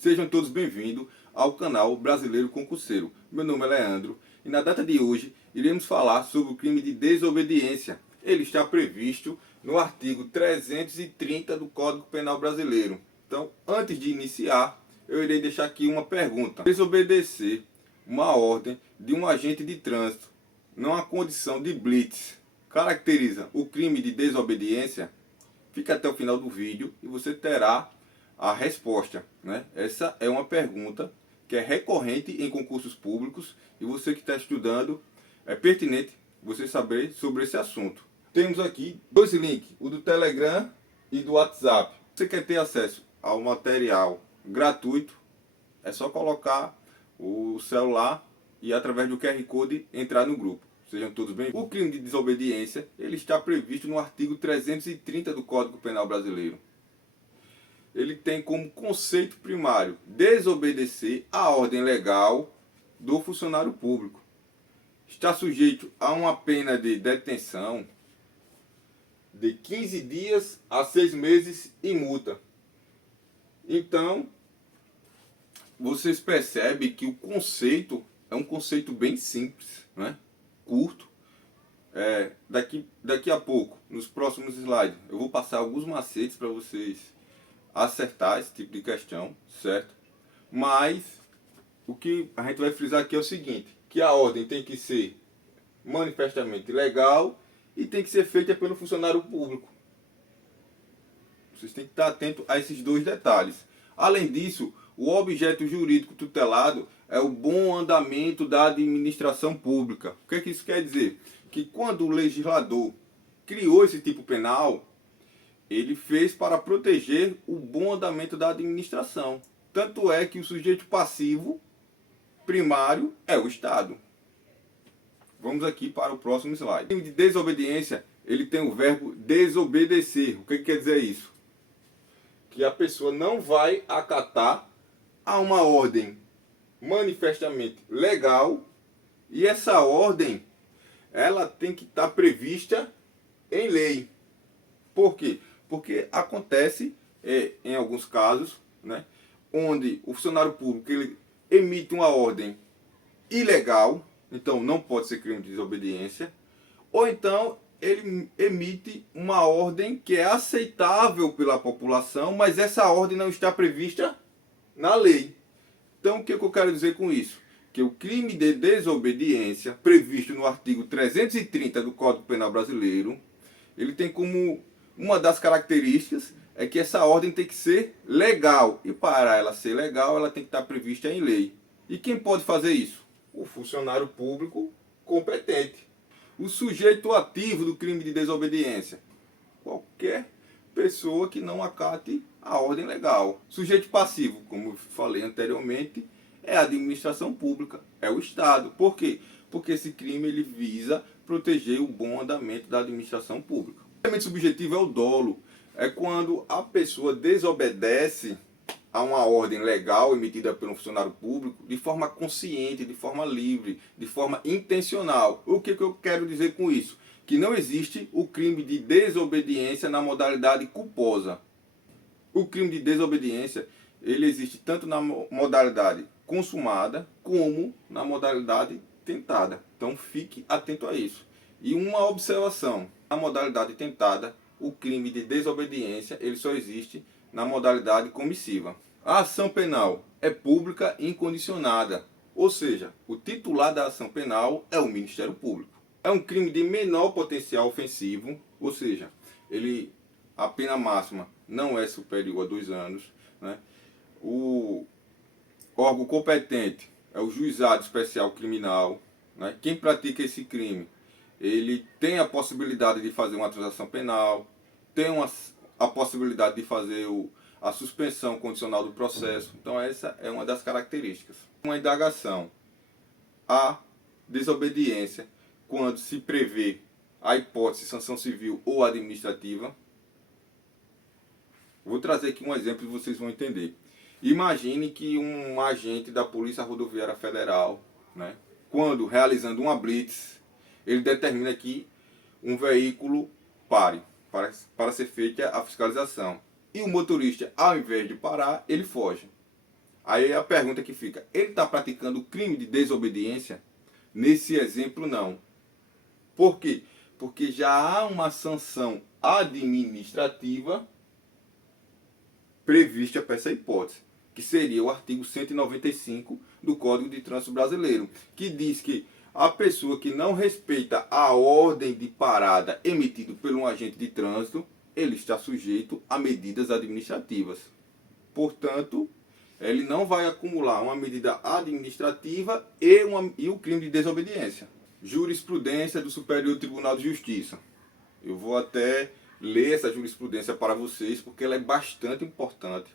Sejam todos bem-vindos ao canal Brasileiro Concurseiro. Meu nome é Leandro e na data de hoje iremos falar sobre o crime de desobediência. Ele está previsto no artigo 330 do Código Penal Brasileiro. Então, antes de iniciar, eu irei deixar aqui uma pergunta. Desobedecer uma ordem de um agente de trânsito numa condição de blitz caracteriza o crime de desobediência? Fique até o final do vídeo e você terá a resposta, né? Essa é uma pergunta que é recorrente em concursos públicos e você que está estudando, é pertinente você saber sobre esse assunto. Temos aqui dois links, o do Telegram e do WhatsApp. Você quer ter acesso ao material gratuito, é só colocar o celular e através do QR Code entrar no grupo. Sejam todos bem-vindos. O crime de desobediência ele está previsto no artigo 330 do Código Penal Brasileiro. Ele tem como conceito primário desobedecer à ordem legal do funcionário público. Está sujeito a uma pena de detenção de 15 dias a 6 meses e multa. Então, vocês percebem que o conceito é um conceito bem simples, né? Curto. Daqui a pouco, nos próximos slides, eu vou passar alguns macetes para vocês acertar esse tipo de questão, certo? Mas o que a gente vai frisar aqui é o seguinte, que a ordem tem que ser manifestamente legal e tem que ser feita pelo funcionário público. Vocês têm que estar atentos a esses dois detalhes. Além disso, o objeto jurídico tutelado é o bom andamento da administração pública. O que é que isso quer dizer? Que quando o legislador criou esse tipo penal, ele fez para proteger o bom andamento da administração. Tanto é que o sujeito passivo primário é o Estado. Vamos aqui para o próximo slide. O crime de desobediência, ele tem o verbo desobedecer. O que quer dizer isso? Que a pessoa não vai acatar a uma ordem manifestamente legal e essa ordem ela tem que estar prevista em lei. Por quê? Porque acontece em alguns casos, né, onde o funcionário público ele emite uma ordem ilegal, então não pode ser crime de desobediência, ou então ele emite uma ordem que é aceitável pela população, mas essa ordem não está prevista na lei. Então o que eu quero dizer com isso? Que o crime de desobediência, previsto no artigo 330 do Código Penal Brasileiro, ele tem como uma das características é que essa ordem tem que ser legal. E para ela ser legal, ela tem que estar prevista em lei. E quem pode fazer isso? O funcionário público competente. O sujeito ativo do crime de desobediência. Qualquer pessoa que não acate a ordem legal. Sujeito passivo, como eu falei anteriormente, é a administração pública, é o Estado. Por quê? Porque esse crime ele visa proteger o bom andamento da administração pública. O elemento subjetivo é o dolo. É quando a pessoa desobedece a uma ordem legal emitida pelo funcionário público de forma consciente, de forma livre, de forma intencional. O que eu quero dizer com isso? Que não existe o crime de desobediência na modalidade culposa. O crime de desobediência ele existe tanto na modalidade consumada como na modalidade tentada. Então fique atento a isso. E uma observação, na modalidade tentada, o crime de desobediência ele só existe na modalidade comissiva. A ação penal é pública e incondicionada, ou seja, o titular da ação penal é o Ministério Público. É um crime de menor potencial ofensivo, ou seja, a pena máxima não é superior a 2 anos, né? O órgão competente é o Juizado Especial Criminal, né? Quem pratica esse crime, ele tem a possibilidade de fazer uma transação penal, tem a possibilidade de fazer a suspensão condicional do processo. Então essa é uma das características. Uma indagação, a desobediência, quando se prevê a hipótese de sanção civil ou administrativa. Vou trazer aqui um exemplo e vocês vão entender. Imagine que um agente da Polícia Rodoviária Federal, né, quando realizando uma blitz, ele determina que um veículo pare para ser feita a fiscalização. E o motorista, ao invés de parar, ele foge. Aí a pergunta que fica, ele está praticando crime de desobediência? Nesse exemplo, não. Por quê? Porque já há uma sanção administrativa prevista para essa hipótese, que seria o artigo 195 do Código de Trânsito Brasileiro, que diz que a pessoa que não respeita a ordem de parada emitida por um agente de trânsito, ele está sujeito a medidas administrativas. Portanto, ele não vai acumular uma medida administrativa e o crime de desobediência. Jurisprudência do Superior Tribunal de Justiça. Eu vou até ler essa jurisprudência para vocês, porque ela é bastante importante.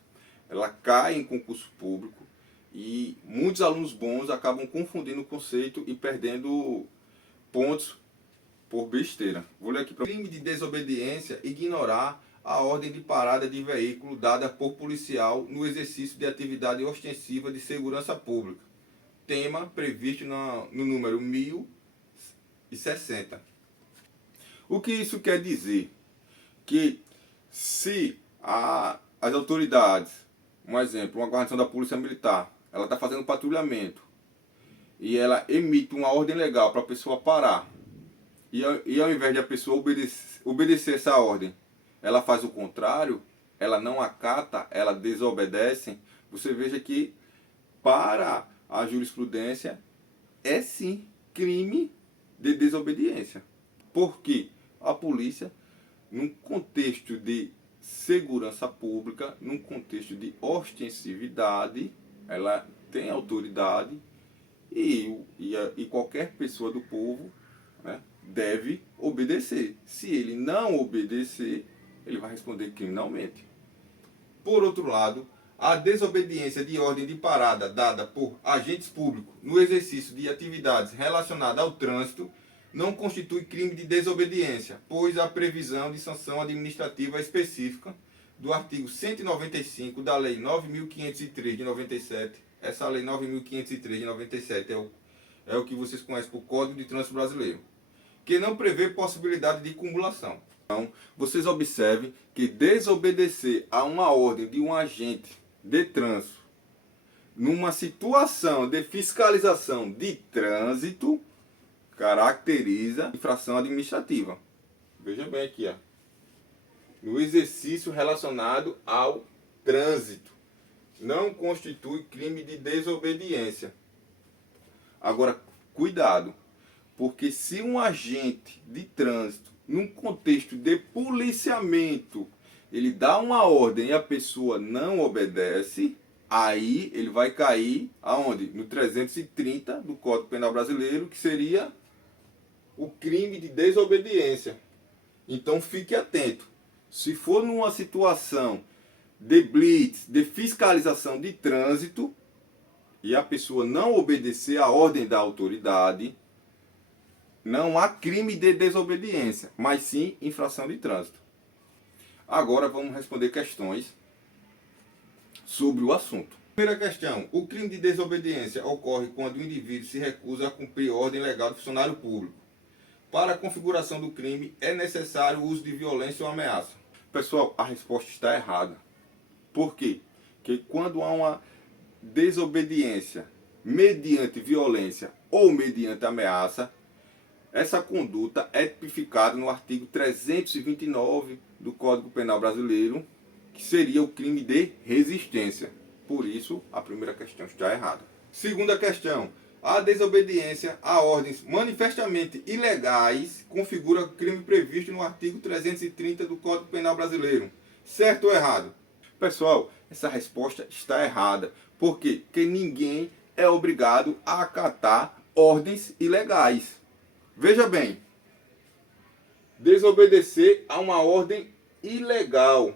Ela cai em concurso público e muitos alunos bons acabam confundindo o conceito e perdendo pontos por besteira. Vou ler aqui para crime de desobediência, ignorar a ordem de parada de veículo dada por policial no exercício de atividade ostensiva de segurança pública. Tema previsto no número 1060. O que isso quer dizer? Que se as autoridades, um exemplo, uma guarnição da Polícia Militar, ela está fazendo patrulhamento e ela emite uma ordem legal para a pessoa parar, e ao invés de a pessoa obedecer essa ordem, ela faz o contrário, ela não acata, ela desobedece, você veja que para a jurisprudência é sim crime de desobediência. Porque a polícia, num contexto de segurança pública, num contexto de ostensividade, ela tem autoridade e qualquer pessoa do povo, né, deve obedecer. Se ele não obedecer, ele vai responder criminalmente. Por outro lado, a desobediência de ordem de parada dada por agentes públicos no exercício de atividades relacionadas ao trânsito não constitui crime de desobediência, pois a previsão de sanção administrativa específica do artigo 195 da Lei 9.503 de 97, essa Lei 9.503 de 97 é o que vocês conhecem por Código de Trânsito Brasileiro, que não prevê possibilidade de cumulação. Então, vocês observem que desobedecer a uma ordem de um agente de trânsito numa situação de fiscalização de trânsito caracteriza infração administrativa. Veja bem aqui, ó. No exercício relacionado ao trânsito, não constitui crime de desobediência. Agora, cuidado, porque se um agente de trânsito, num contexto de policiamento, ele dá uma ordem e a pessoa não obedece, aí ele vai cair aonde? No 330 do Código Penal Brasileiro, que seria o crime de desobediência. Então fique atento. Se for numa situação de blitz, de fiscalização de trânsito, e a pessoa não obedecer a ordem da autoridade, não há crime de desobediência, mas sim infração de trânsito. Agora vamos responder questões sobre o assunto. Primeira questão: o crime de desobediência ocorre quando o indivíduo se recusa a cumprir ordem legal de funcionário público. Para a configuração do crime é necessário o uso de violência ou ameaça. Pessoal, a resposta está errada. Por quê? Porque quando há uma desobediência mediante violência ou mediante ameaça, essa conduta é tipificada no artigo 329 do Código Penal Brasileiro, que seria o crime de resistência. Por isso, a primeira questão está errada. Segunda questão: a desobediência a ordens manifestamente ilegais configura crime previsto no artigo 330 do Código Penal Brasileiro. Certo ou errado? Pessoal, essa resposta está errada. Por quê? Porque ninguém é obrigado a acatar ordens ilegais. Veja bem, desobedecer a uma ordem ilegal.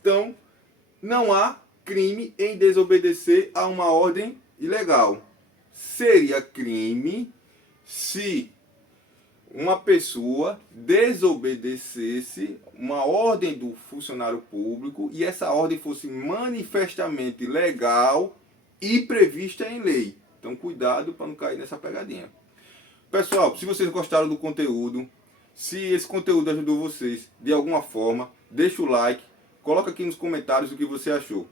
Então, não há crime em desobedecer a uma ordem ilegal. Seria crime se uma pessoa desobedecesse uma ordem do funcionário público e essa ordem fosse manifestamente legal e prevista em lei. Então, cuidado para não cair nessa pegadinha. Pessoal, se vocês gostaram do conteúdo, se esse conteúdo ajudou vocês de alguma forma, deixa o like, coloca aqui nos comentários o que você achou.